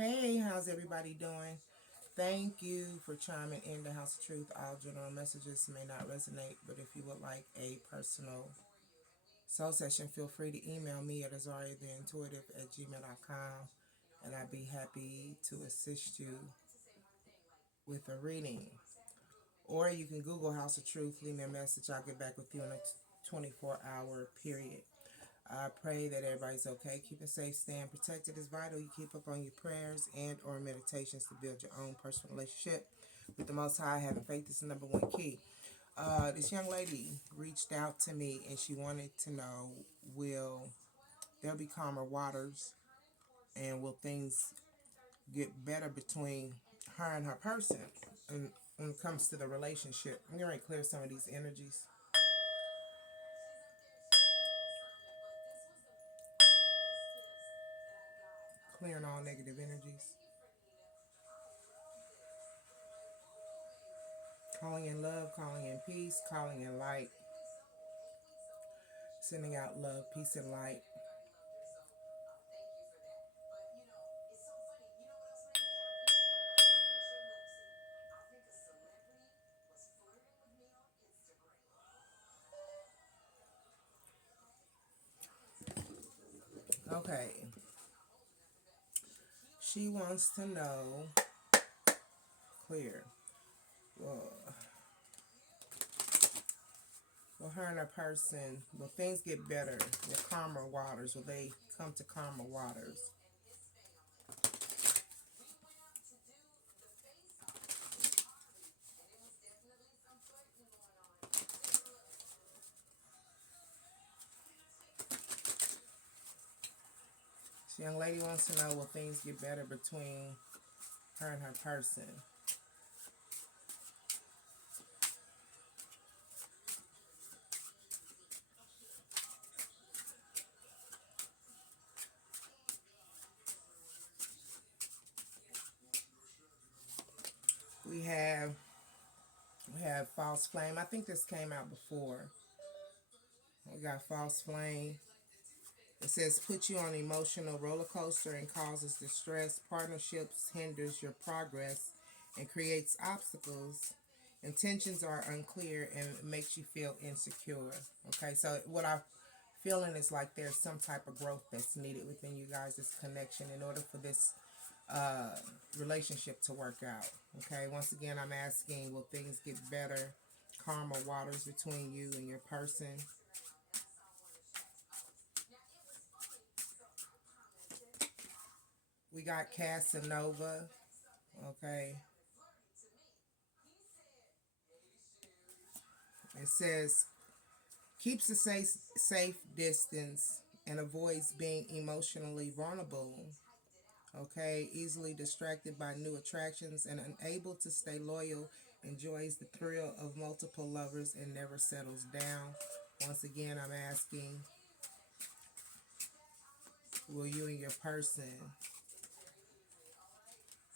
Hey, how's everybody doing? Thank you for chiming in the House of Truth. All general messages may not resonate, but if you would like a personal soul session, feel free to email me at AZARIATHEINTUITIVE@gmail.com and I'd be happy to assist you with a reading. Or you can Google House of Truth, leave me a message. I'll get back with you in a 24-hour period. I pray that everybody's okay. Keeping safe, staying protected is vital. You keep up on your prayers and or meditations to build your own personal relationship with the Most High. Having faith is the number one key. This young lady reached out to me and she wanted to know, will there be calmer waters and will things get better between her and her person? And when it comes to the relationship, I'm going to clear some of these energies. Clearing all negative energies. Calling in love, calling in peace, calling in light. Sending out love, peace, and light. Okay. She wants to know, clear. Well, will her and her person, will things get better with calmer waters? Will they come to calmer waters? This young lady wants to know, will things get better between her and her person? We have false flame. I think this came out before. We got false flame. It says put you on an emotional roller coaster and causes distress. Partnerships hinders your progress and creates obstacles. Intentions are unclear and makes you feel insecure. Okay, so what I'm feeling is like there's some type of growth that's needed within you guys, this connection, in order for this relationship to work out. Okay, once again, I'm asking, will things get better? Calmer waters between you and your person. We got Casanova. Okay. It says keeps a safe distance and avoids being emotionally vulnerable. Okay, easily distracted by new attractions and unable to stay loyal, enjoys the thrill of multiple lovers and never settles down. Once again, I'm asking, will you and your person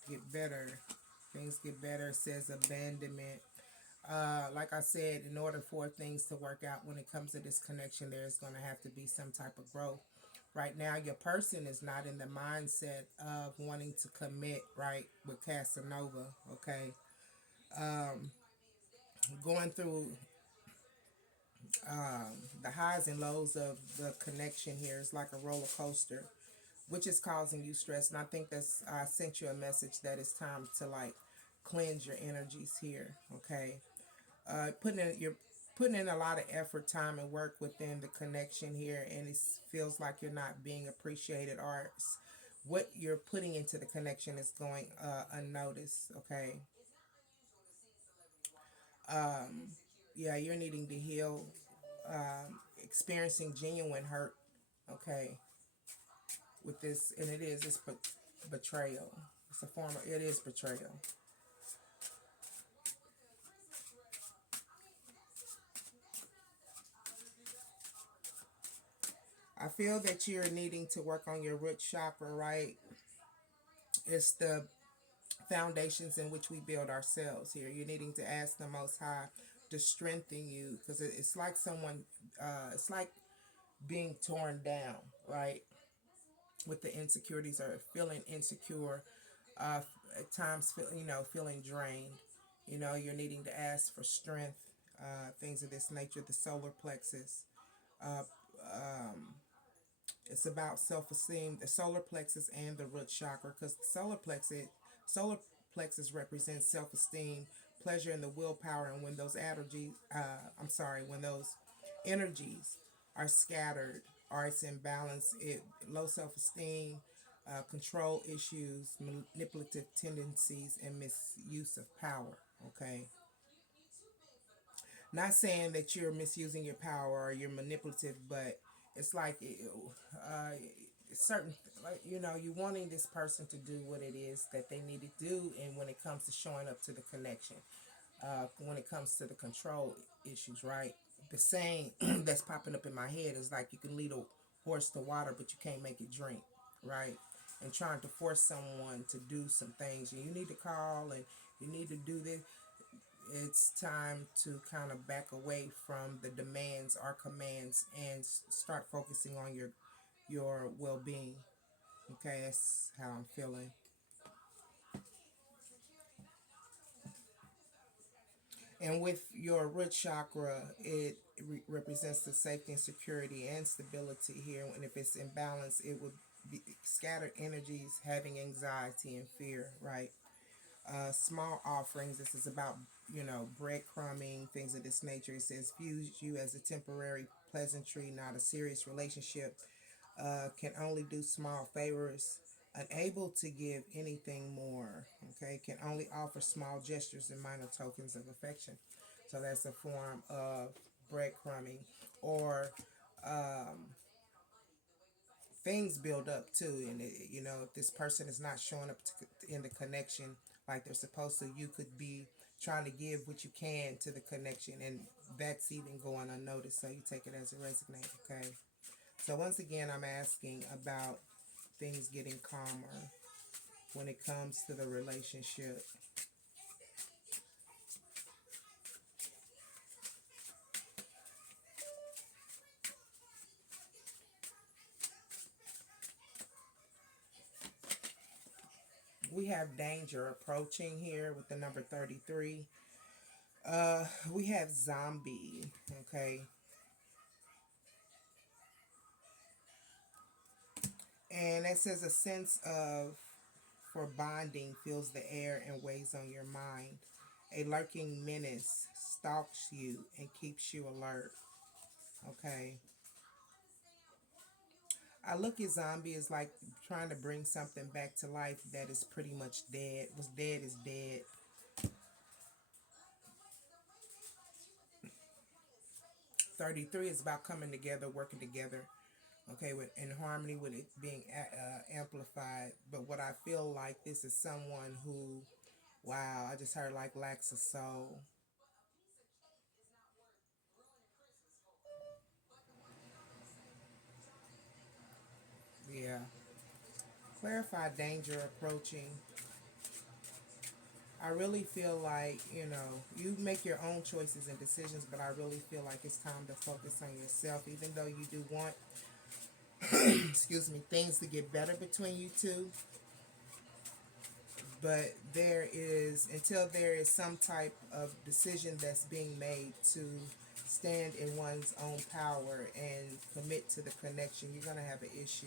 get better? Things get better. It says abandonment. Like I said, in order for things to work out when it comes to this connection, there's going to have to be some type of growth. Right now, your person is not in the mindset of wanting to commit, right, with Casanova, okay? Going through the highs and lows of the connection here is like a roller coaster, which is causing you stress. And I think I sent you a message that it's time to, like, cleanse your energies here, okay? You're putting in a lot of effort, time, and work within the connection here, and it feels like you're not being appreciated, or what you're putting into the connection is going unnoticed. Okay. Yeah, you're needing to heal, experiencing genuine hurt. Okay, with this, and it's betrayal. It's a form of, it is betrayal. I feel that you're needing to work on your root chakra, right? It's the foundations in which we build ourselves here. You're needing to ask the Most High to strengthen you, because it's like someone, it's like being torn down, right? with the insecurities or feeling insecure, uh, at times feeling drained. You're needing to ask for strength, things of this nature. The solar plexus. Uh, it's about self-esteem, the solar plexus and the root chakra, because the solar plexus represents self-esteem, pleasure, and the willpower. And when those when those energies are scattered or it's imbalanced, it low self-esteem, control issues, manipulative tendencies, and misuse of power. Okay, not saying that you're misusing your power or you're manipulative, but it's like certain, like, you wanting this person to do what it is that they need to do, and when it comes to showing up to the connection, when it comes to the control issues, right? The saying that's popping up in my head is like, you can lead a horse to water, but you can't make it drink, right? And trying to force someone to do some things, you need to call and you need to do this. It's time to kind of back away from the demands or commands and start focusing on your well-being. Okay, that's how I'm feeling. And with your root chakra, it represents the safety and security and stability here. And if it's imbalanced, it would be scattered energies, having anxiety and fear, right? Small offerings. This is about, breadcrumbing, things of this nature. It says, views you as a temporary pleasantry, not a serious relationship. Can only do small favors, unable to give anything more. Okay, can only offer small gestures and minor tokens of affection. So that's a form of breadcrumbing, or um, things build up too. And if this person is not showing up in the connection like they're supposed to, you could be trying to give what you can to the connection, and that's even going unnoticed. So you take it as a resignate. Okay. So once again, I'm asking about things getting calmer when it comes to the relationship. We have danger approaching here with the number 33. We have zombie. Okay. And that says a sense of for bonding fills the air and weighs on your mind. A lurking menace stalks you and keeps you alert. Okay. I look at zombie as like trying to bring something back to life that is pretty much dead. What's dead is dead. 33 is about coming together, working together, okay, in harmony with it being amplified. But what I feel like, this is someone who, wow, I just heard like lacks a soul. Yeah. Clarify danger approaching. I really feel like, you make your own choices and decisions, but I really feel like it's time to focus on yourself, even though you do want, excuse me, things to get better between you two. But until there is some type of decision that's being made to stand in one's own power and commit to the connection, you're going to have an issue.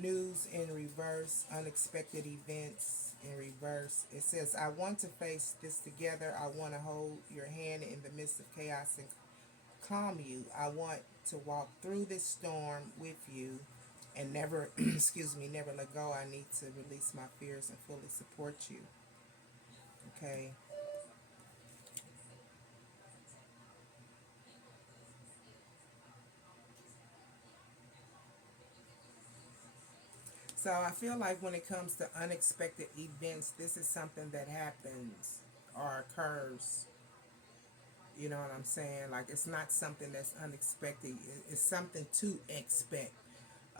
News in reverse, unexpected events in reverse. It says, I want to face this together. I want to hold your hand in the midst of chaos and calm you. I want to walk through this storm with you and never, excuse me, never let go. I need to release my fears and fully support you. Okay. So I feel like when it comes to unexpected events, this is something that happens or occurs. You know what I'm saying? Like, it's not something that's unexpected. It's something to expect.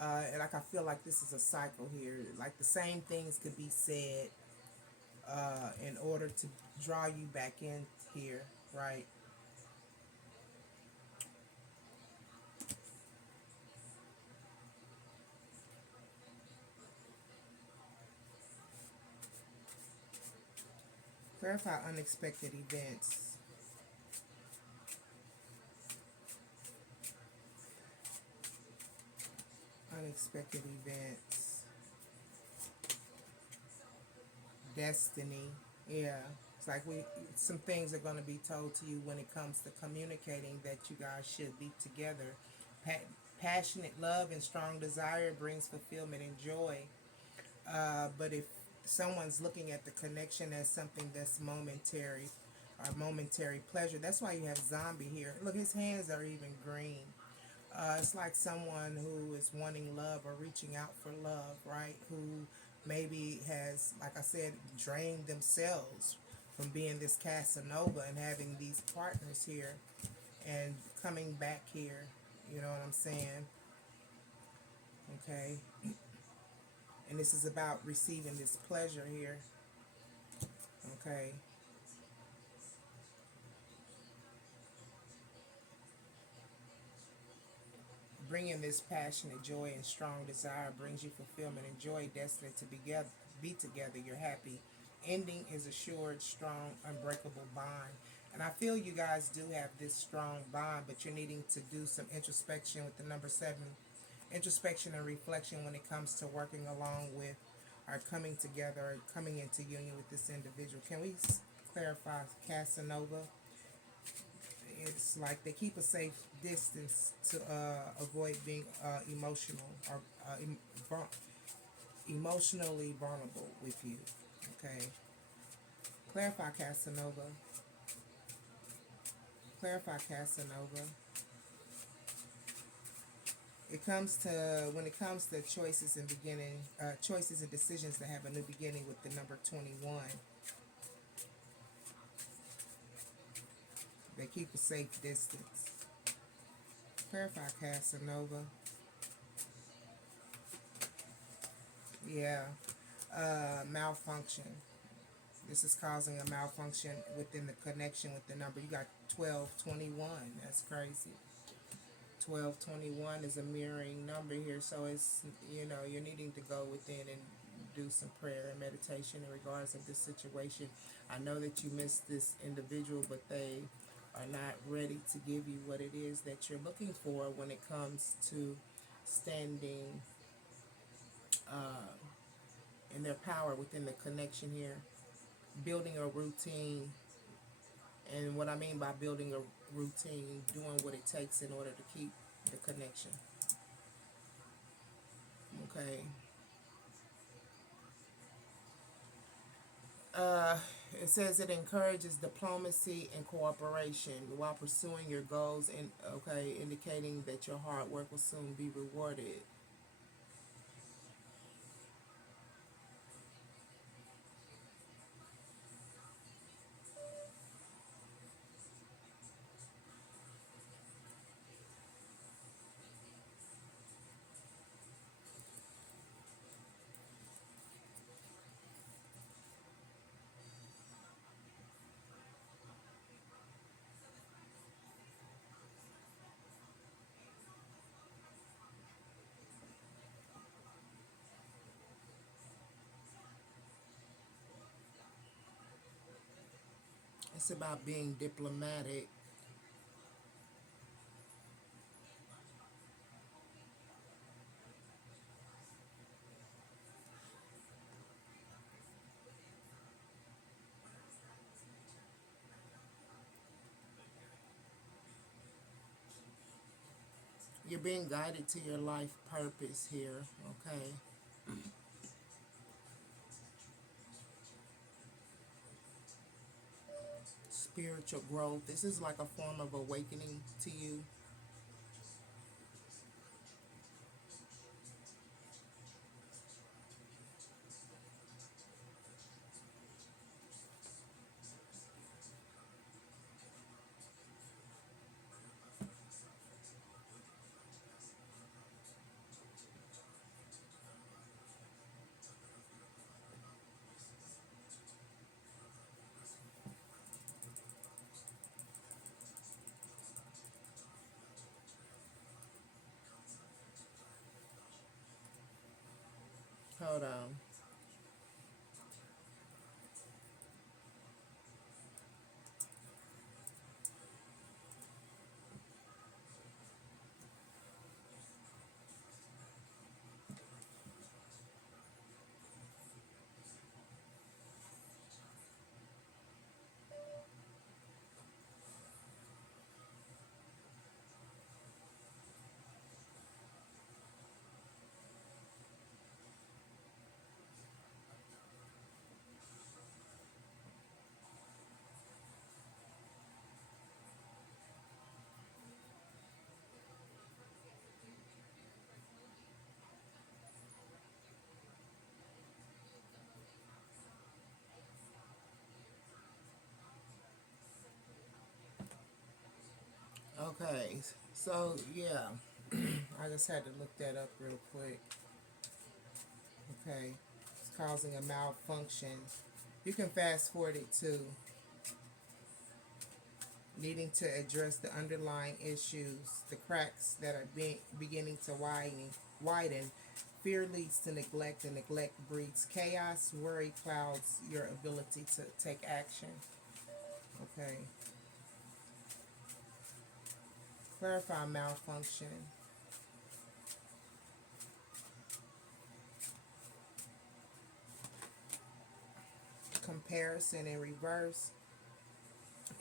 And like, I feel like this is a cycle here. Like, the same things could be said in order to draw you back in here, right? Clarify unexpected events. Unexpected events. Destiny. Yeah. It's like some things are going to be told to you when it comes to communicating that you guys should be together. Passionate love and strong desire brings fulfillment and joy. But if someone's looking at the connection as something that's momentary or momentary pleasure, that's why you have zombie here. Look, his hands are even green. It's like someone who is wanting love or reaching out for love, right? Who maybe has, like I said, drained themselves from being this Casanova and having these partners here and coming back here. You know what I'm saying? Okay. And this is about receiving this pleasure here. Okay. Bringing this passionate joy and strong desire brings you fulfillment and joy, destined to be together. You're happy. Ending is assured, strong, unbreakable bond. And I feel you guys do have this strong bond, but you're needing to do some introspection with the number 7. Introspection and reflection when it comes to working along with or coming together or coming into union with this individual. Can we clarify Casanova? It's like they keep a safe distance to avoid being emotional or emotionally vulnerable with you. Okay. Clarify Casanova. Clarify Casanova. It comes to when it comes to choices and choices and decisions that have a new beginning with the number 21. They keep a safe distance. Clarify Casanova. Yeah. Malfunction. This is causing a malfunction within the connection with the number. You got 1221. That's crazy. 1221 is a mirroring number here, so it's, you're needing to go within and do some prayer and meditation in regards of this situation. I know that you missed this individual, but they are not ready to give you what it is that you're looking for when it comes to standing in their power within the connection here. Building a routine, and what I mean by building a routine, doing what it takes in order to keep the connection. Okay. Uh, it says it encourages diplomacy and cooperation while pursuing your goals, and okay, indicating that your hard work will soon be rewarded. It's about being diplomatic. You're being guided to your life purpose here, okay? Spiritual growth. This is like a form of awakening to you. Hold on. Okay, so yeah, I just had to look that up real quick. Okay, it's causing a malfunction. You can fast forward it to needing to address the underlying issues, the cracks that are beginning to widen. Fear leads to neglect, and neglect breeds chaos. Worry clouds your ability to take action. Okay, clarify malfunction. Comparison in reverse.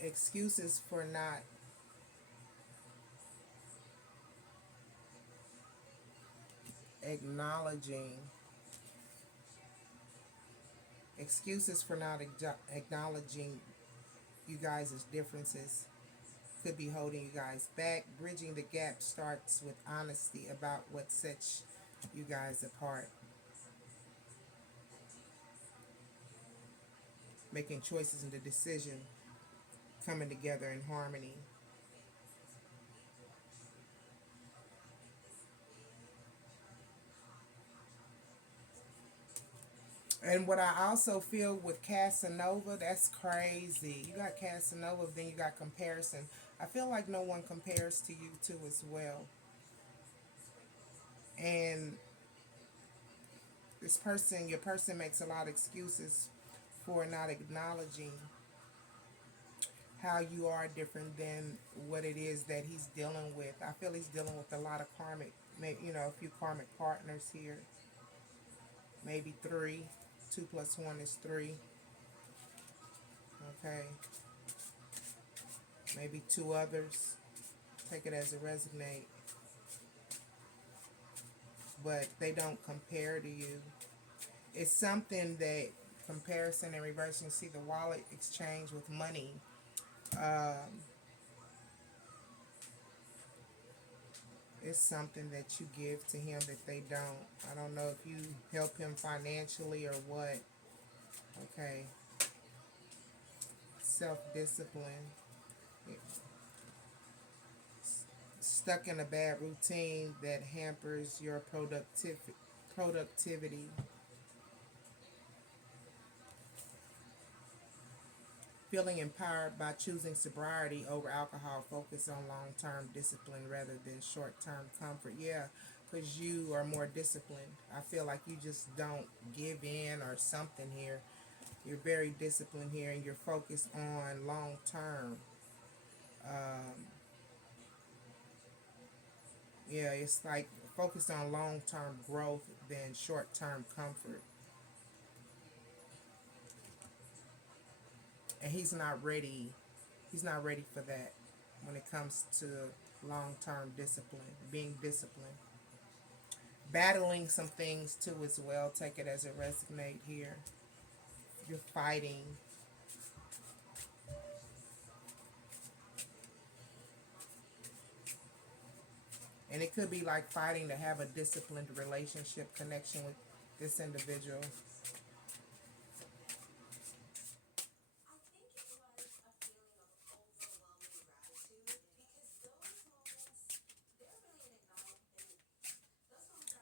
Excuses for not acknowledging excuses for not acknowledging you guys' differences could be holding you guys back. Bridging the gap starts with honesty about what sets you guys apart. Making choices and the decision coming together in harmony. And what I also feel with Casanova, that's crazy. You got Casanova, then you got comparison. I feel like no one compares to you too as well. And your person makes a lot of excuses for not acknowledging how you are different than what it is that he's dealing with. I feel he's dealing with a lot of karmic, a few karmic partners here. Maybe three. Two plus one is three. Okay. Maybe two others. Take it as a resonate. But they don't compare to you. It's something that comparison and reverse. You see the wallet exchange with money. Um, it's something that you give to him that they don't. I don't know if you help him financially or what. Okay. Self-discipline. Stuck in a bad routine that hampers your productivity. Feeling empowered by choosing sobriety over alcohol. Focus on long-term discipline rather than short-term comfort. Yeah, because you are more disciplined. I feel like you just don't give in or something here. You're very disciplined here, and you're focused on long-term. Um, yeah, it's like focused on long-term growth than short-term comfort. And he's not ready. He's not ready for that when it comes to long-term discipline, being disciplined. Battling some things too as well. Take it as a resonate here. You're fighting. And it could be like fighting to have a disciplined relationship connection with this individual.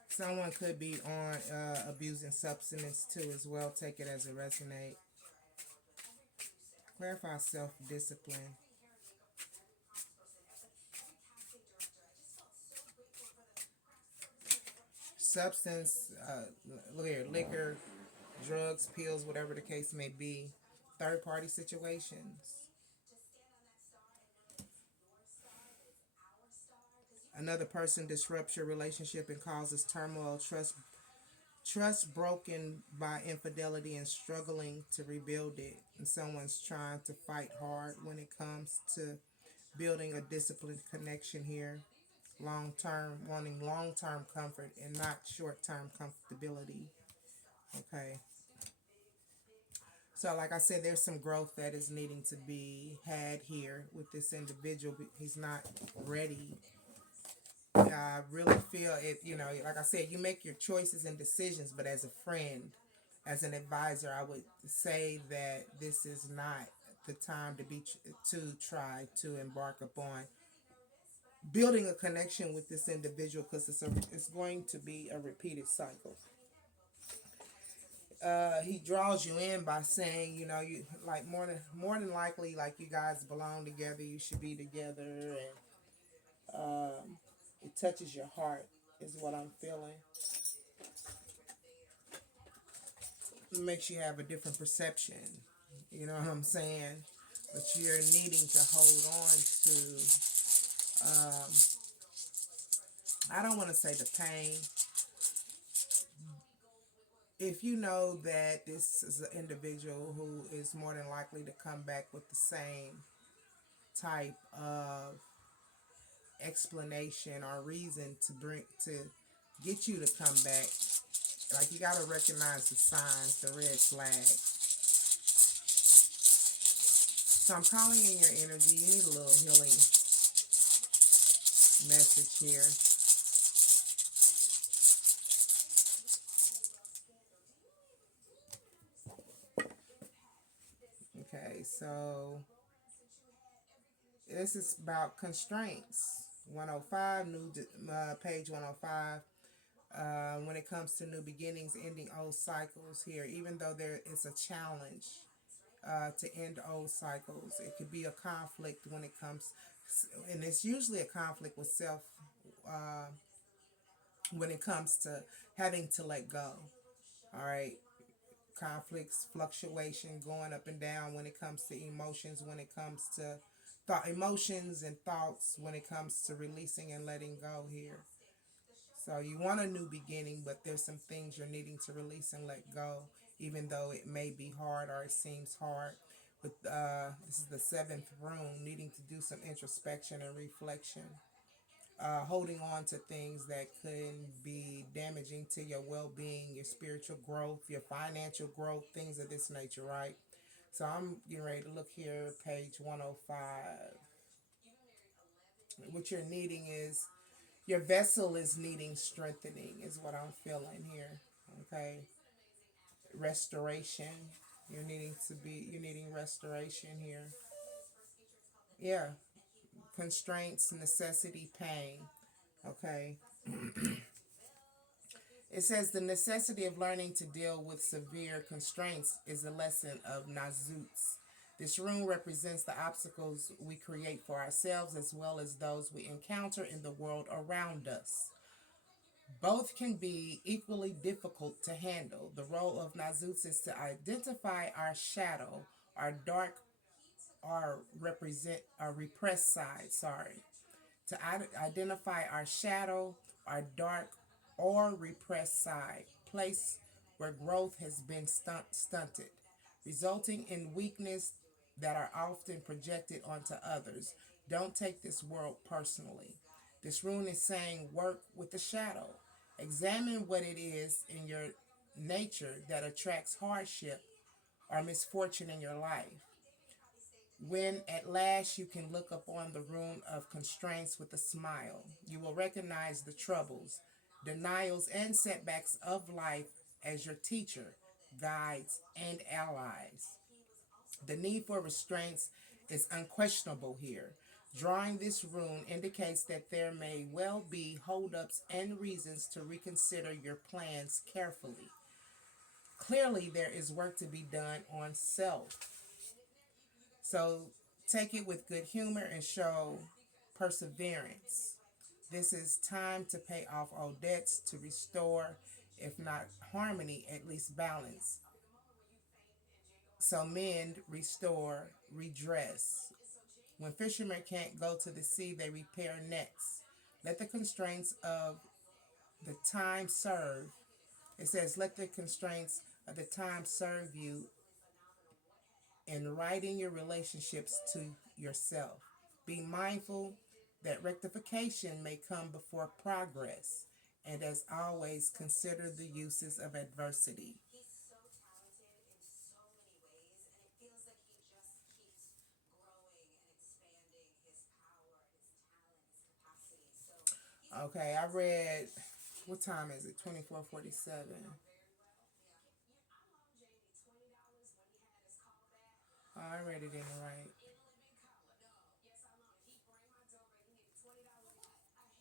Someone could be on abusing substance too as well. Take it as a resonate. Clarify self-discipline. Substance, look here, liquor, drugs, pills, whatever the case may be. Third-party situations. Another person disrupts your relationship and causes turmoil. Trust broken by infidelity and struggling to rebuild it. And someone's trying to fight hard when it comes to building a disciplined connection here. Long term, wanting long term comfort and not short term comfortability. Okay. So, like I said, there's some growth that is needing to be had here with this individual. He's not ready. I really feel it, like I said, you make your choices and decisions, but as a friend, as an advisor, I would say that this is not the time to try to embark upon building a connection with this individual because it's going to be a repeated cycle. He draws you in by saying, you know, you like more than likely, like you guys belong together, you should be together, and it touches your heart, is what I'm feeling. It makes you have a different perception. You know what I'm saying? But you're needing to hold on to. Um, I don't want to say the pain. If you know that this is an individual who is more than likely to come back with the same type of explanation or reason to get you to come back, like you got to recognize the signs, the red flags. So I'm calling in your energy. You need a little healing message here. Okay, so this is about constraints. 105, page 105. When it comes to new beginnings, ending old cycles here, even though there is a challenge to end old cycles, it could be a conflict when it comes, and it's usually a conflict with self uh, when it comes to having to let go. All right, conflicts, fluctuation, going up and down when it comes to emotions, when it comes to emotions and thoughts, when it comes to releasing and letting go here. So you want a new beginning, but there's some things you're needing to release and let go, even though it may be hard or it seems hard. But this is the seventh room, needing to do some introspection and reflection, holding on to things that could be damaging to your well-being, your spiritual growth, your financial growth, things of this nature, right? So I'm getting ready to look here, page 105. What you're needing is your vessel is needing strengthening, is what I'm feeling here. Okay, restoration. You're needing restoration here. Yeah, constraints, necessity, pain. Okay, it says the necessity of learning to deal with severe constraints is a lesson of Nazuts. This rune represents the obstacles we create for ourselves as well as those we encounter in the world around us. Both can be equally difficult to handle. The role of Nazuts is to identify our shadow, our dark, our represent our repressed side. Sorry, to identify our shadow, our dark or repressed side, place where growth has been stunted, resulting in weakness that are often projected onto others. Don't take this world personally. This rune is saying work with the shadow. Examine what it is in your nature that attracts hardship or misfortune in your life. When at last you can look upon the rune of constraints with a smile, you will recognize the troubles, denials, and setbacks of life as your teacher, guides, and allies. The need for restraints is unquestionable here. Drawing this rune indicates that there may well be holdups and reasons to reconsider your plans carefully. Clearly, there is work to be done on self. So take it with good humor and show perseverance. This is time to pay off all debts, to restore, if not harmony, at least balance. So mend, restore, redress. When fishermen can't go to the sea, they repair nets. Let the constraints of the time serve. It says, let the constraints of the time serve you in writing your relationships to yourself. Be mindful that rectification may come before progress. And as always, consider the uses of adversity. Okay, I read, what time is it? 24:47. Oh, I read it in the right.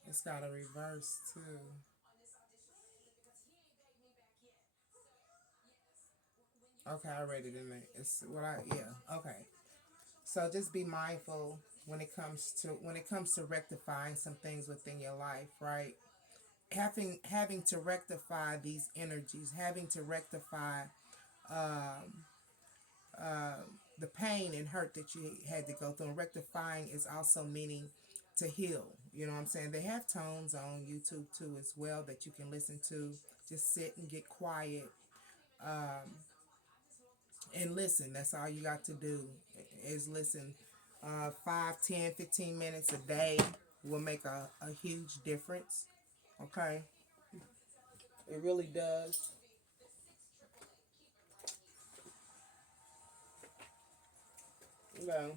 It's got a reverse too. Okay, I read it in there. It's what I yeah. Okay. So just be mindful when it comes to rectifying some things within your life, right? Having to rectify these energies, having to rectify um, uh, the pain and hurt that you had to go through. And rectifying is also meaning to heal. You know what I'm saying? They have tones on YouTube too as well that you can listen to. Just sit and get quiet and listen. That's all you got to do is listen. 5, 10, 15 minutes a day will make a huge difference. Okay? It really does. You know,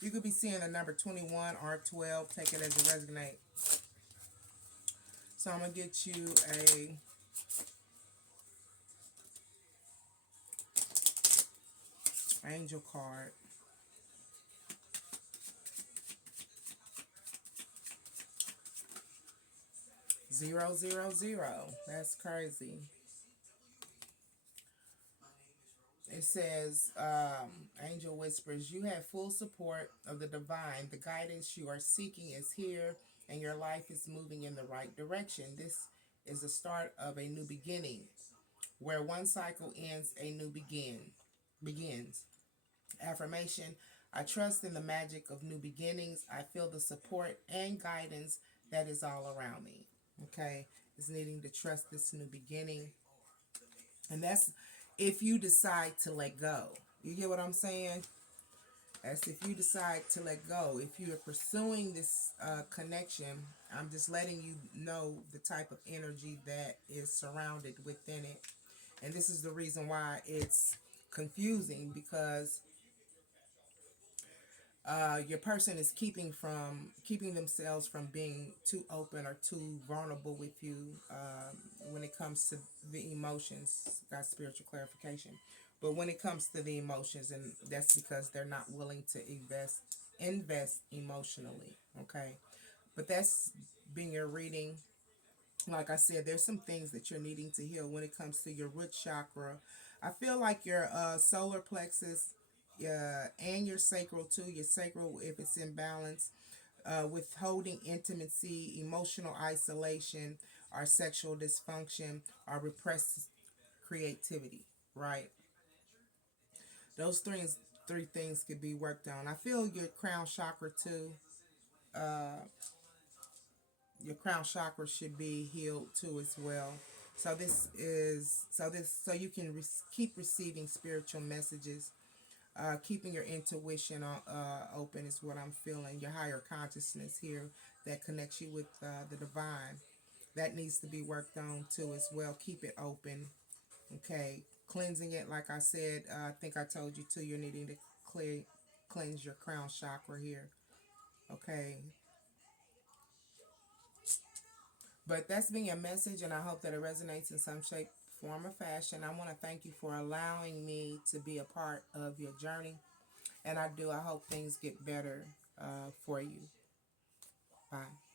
you could be seeing the number 21 or 12. Take it as a resonate. So I'm going to get you a angel card. 000. That's crazy. It says, Angel whispers, you have full support of the divine. The guidance you are seeking is here, and your life is moving in the right direction. This is the start of a new beginning. Where one cycle ends, a new begins. Affirmation: I trust in the magic of new beginnings. I feel the support and guidance that is all around me. Okay, it's needing to trust this new beginning. And that's if you decide to let go. You get what I'm saying? That's if you decide to let go. If you're pursuing this connection, I'm just letting you know the type of energy that is surrounded within it. And this is the reason why it's confusing because your person is keeping themselves from being too open or too vulnerable with you when it comes to the emotions. Got spiritual clarification, but when it comes to the emotions, and that's because they're not willing to invest emotionally. Okay, but that's being your reading. Like I said, there's some things that you're needing to heal when it comes to your root chakra. I feel like your solar plexus and your sacral too. Your sacral, if it's in balance, withholding intimacy, emotional isolation, or sexual dysfunction, or repressed creativity. Right? Those three things could be worked on. I feel your crown chakra too. Uh, your crown chakra should be healed too as well. So you can keep receiving spiritual messages. Keeping your intuition open is what I'm feeling. Your higher consciousness here that connects you with the divine. That needs to be worked on too as well. Keep it open. Okay. Cleansing it, like I said, I think I told you too, you're needing to cleanse your crown chakra here. Okay. But that's been your message, and I hope that it resonates in some shape, form, or fashion. I want to thank you for allowing me to be a part of your journey. And I do. I hope things get better for you. Bye.